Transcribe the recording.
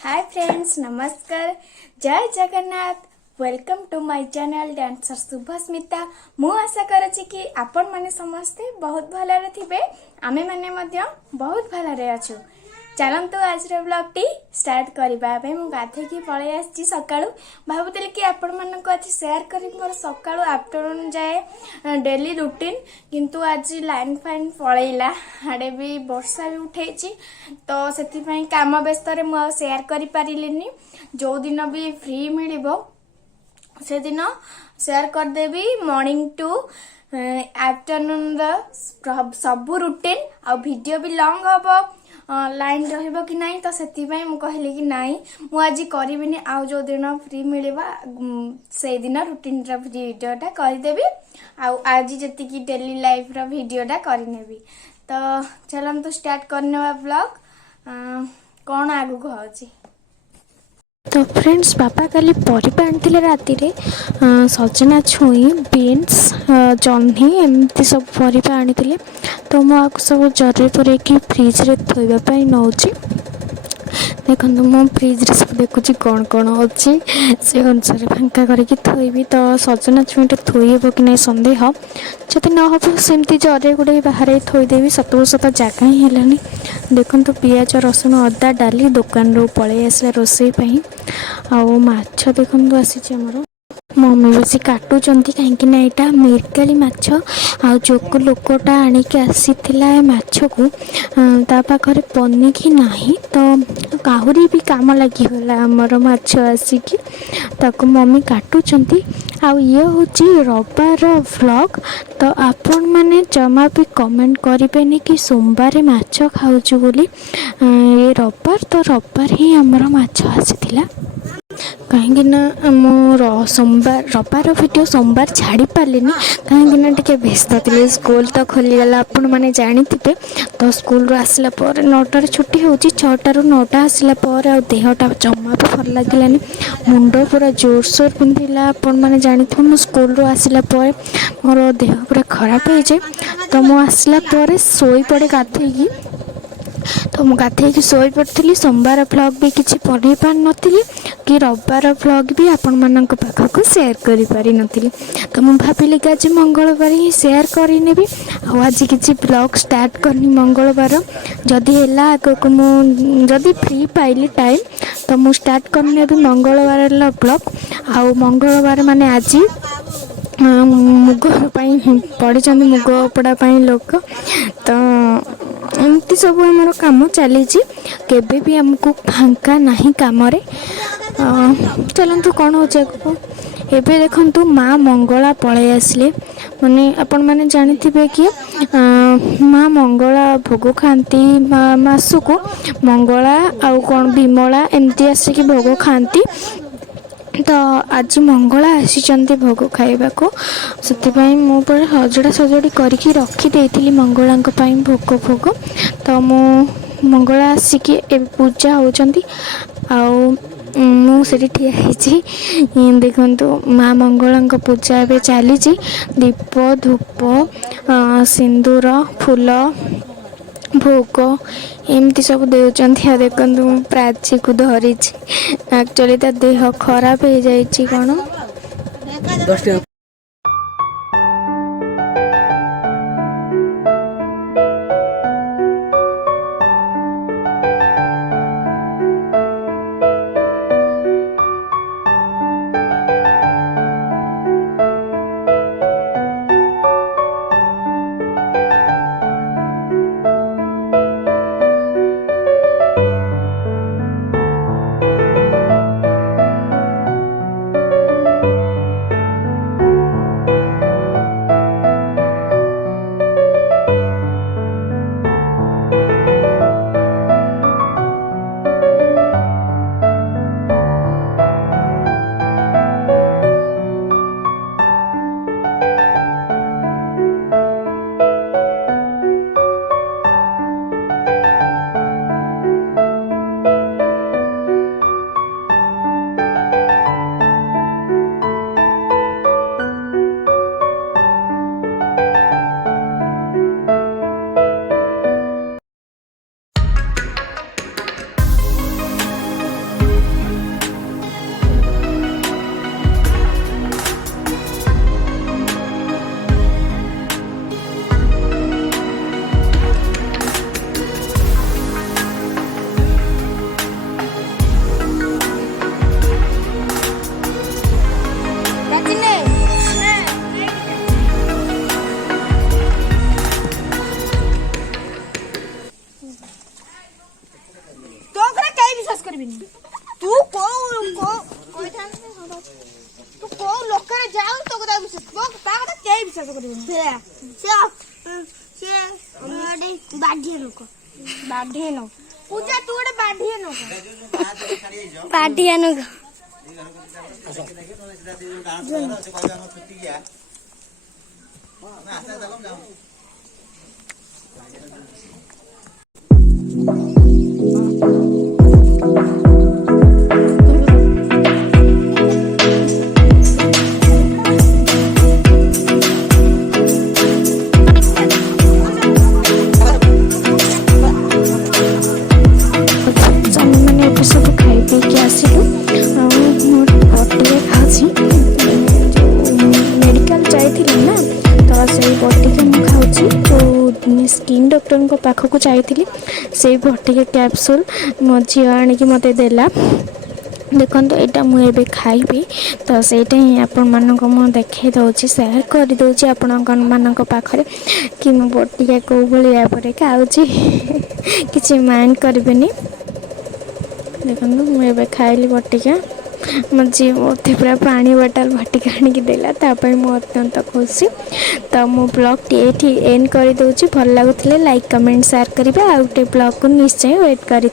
हाय friends, नमस्कार। जय Jagannath. Welcome to my channel dancer Shubhasmita. मु आशा करुच्ची कि आपण माने समस्ते बहुत भलरे थिबे। आमे माने मध्य बहुत भलरे अछु। चलंतु आज ब्लॉग टी स्टार्ट करबा पे मु गाथे की पळे आछि सकाळू। भाबुतले कि आपण मानक आज शेयर करी मोर सकाळू आफ्टरनून जाए डेली रूटीन, किंतु आज लाइन फाइन पळैला हाडे भी वर्षा भी उठेछि, तो सेति पई काम व्यस्त रे मु शेयर करि पारिलिनी। जो दिन भी फ्री मिलिबो से दिन शेयर कर देबी। मॉर्निंग टू आफ्टरनून सब रूटीन आ वीडियो भी लॉन्ग हबो, लाइन रहिबो कि नहीं, तो सेति पई मु कहली कि नहीं मु आज करिबिनी। आ जो दिन फ्री मिलिबा से दिन रूटीन रा वीडियोटा कर देबी। आ आज जति की डेली लाइफ रा वीडियोटा करनेबी। तो चलंतु स्टार्ट करनेबा ब्लॉग। कौन आगु कहछि। तो फ्रेंड्स, पापा काली परिबा आनिथिले राति रे सजना छुई बीन्स जह्नी एमती सब परिबा आनिथिले। तो मु आको सब जरे पुरे कि फ्रिज रे थोइबा पई नौची। देखो मो फ्रिज रे सब देखुची कौन कौन अच्छी से अनुसार फांका करके थोइबी। तो सजना छुईटे थोइब कि नहीं संदेह, जदि न हम सेमती जरे गुड़े बाहर थोदेवी। सतु सत जगह ही हेलानी। देखो पियाज रसुण अदा डाली दुकान रू पलि आसला रोसई पई। आउ माछ देखो आसी आमर मम्मी बस काटुचंती कहीं यहाँ मिरकाली माछ। आ जो लोकटा आणिक आसीथिला माछ को ता पाखरे पनिकी नाही, तो काहुरी भी काम लगिगला आमर माछ आसिकी। ताको मम्मी काटुचंती। आ ये हूँ रविवार व्लॉग। तो आपण मैंने जमा भी कमेंट करें कि सोमवार माछ खाऊचु बोली। ये रविवार, तो रविवार ही आमर माछ आसीथिला। कहीं मोर सोमवार रविवार वीडियो सोमवार छाड़ी पार्लिनी, कहीं टे व्यस्त थी। स्कूल तो खोलीगला आपण मैंने जाथे। तो स्कूल रू आसला 9टार छुट्टी हो 6टारू 9टा आसला देहटा जमा भी भल लगे। मुंड पूरा जोरसोर पिंधिला। आपण मैंने जाथे मो स्कूल रू आसला मोर देह पूरा खराब हो जाए। तो मु आसला शोई पड़े गाधेकी। तो मुझे गाधेकी शोई पड़ी। सोमवार व्लॉग भी किसी पढ़ी पार नी कि रविवार व्लॉग भी आपण मानक पाखक शेयर करि पारि नथिली। तो मुझे भाविली कि आज मंगलवार ही शेयर करने भी। आज किसी ब्लॉग स्टार्ट करनी मंगलवार। जदि है आगक जदि फ्री पाइली टाइम तो मुझे स्टार्ट करने भी मंगलवार ब्लॉग। आउ मंगलवार माने आज मुग पड़ी मुग उपड़ा लोक। तो एमती सब आमर काम चली केबे भी आमको फांका नहीं काम। चलतु कौन हो एबे देखंतु माँ मंगला पलि आसले। माने आपण मैंने जानिथिबे कि माँ मंगला भोग खाती मासुको मंगला आउ कौन विमला एमती आसिकी भोग खाती। तो आज मंगला आसी भोग खाइबा को, से मु सजड़ा सजड़ी करके रखी मंगला भोग भोग। तो मु मंगला आसिकी पूजा होचंती। आउ मुझे ठिया देखु माँ मंगला पूजा ए चली। दीप धूप सिंदूर फूल भोग एमती सब देउचंती। देखु प्राची को धरी एक्चुअली ता देह खराब हो जाइए कौन। କରିବିନି ତୁ ତୁ କୋଉ ଲୋକରେ ଯାଉ ତୋ କଥା ବିଶ୍ୱାସ ତା କଥା କେହି ବିଶ୍ୱାସ କରିବେନି ବାଢିଆ ଲୋକ ପୂଜା ତୁ ଗୋଟେ ବାଢିଆ ଲୋକ ଆମେମାନେ ଏବେ ସବୁ ଖାଇ ପିଇକି ଆସିଲୁ। ଆଉ ମୁଁ ବଟିକା ଖାଉଛି। ମେଡ଼ିକାଲ ଯାଇଥିଲି ନା, ତ ସେଇ ବଟିକା ମୁଁ ଖାଉଛି। ଯେଉଁ ସ୍କିନ୍ ଡକ୍ଟରଙ୍କ ପାଖକୁ ଯାଇଥିଲି, ସେଇ ବଟିକା କ୍ୟାପସୁଲ୍ ମୋ ଝିଅ ଆଣିକି ମୋତେ ଦେଲା। ଦେଖନ୍ତୁ ଏଇଟା ମୁଁ ଏବେ ଖାଇବି, ତ ସେଇଟା ହିଁ ଆପଣମାନଙ୍କୁ ମୁଁ ଦେଖାଇ ଦେଉଛି, ସେୟାର କରିଦେଉଛି ଆପଣମାନଙ୍କ ପାଖରେ କି ମୁଁ ବଟିକା କେଉଁ ଭଳି ଭାବରେ ଖାଉଛି। କିଛି ମାଇଣ୍ଡ କରିବେନି। ଦେଖନ୍ତୁ ମୁଁ ଏବେ ଖାଇଲି ବଟିକା। ମୋ ଝିଅ ମୋତେ ପୁରା ପାଣି ବୋଟଲ ବଟିକା ଆଣିକି ଦେଲା, ତା ପାଇଁ ମୁଁ ଅତ୍ୟନ୍ତ ଖୁସି। ତ ମୁଁ ବ୍ଲଗ୍ଟି ଏଇଠି ଏଣ୍ଡ କରିଦେଉଛି। ଭଲ ଲାଗୁଥିଲେ ଲାଇକ୍ କମେଣ୍ଟ ସେୟାର କରିବେ। ଆଉ ଗୋଟେ ବ୍ଲଗ୍କୁ ନିଶ୍ଚୟ ୱେଟ୍ କରିଥିବେ।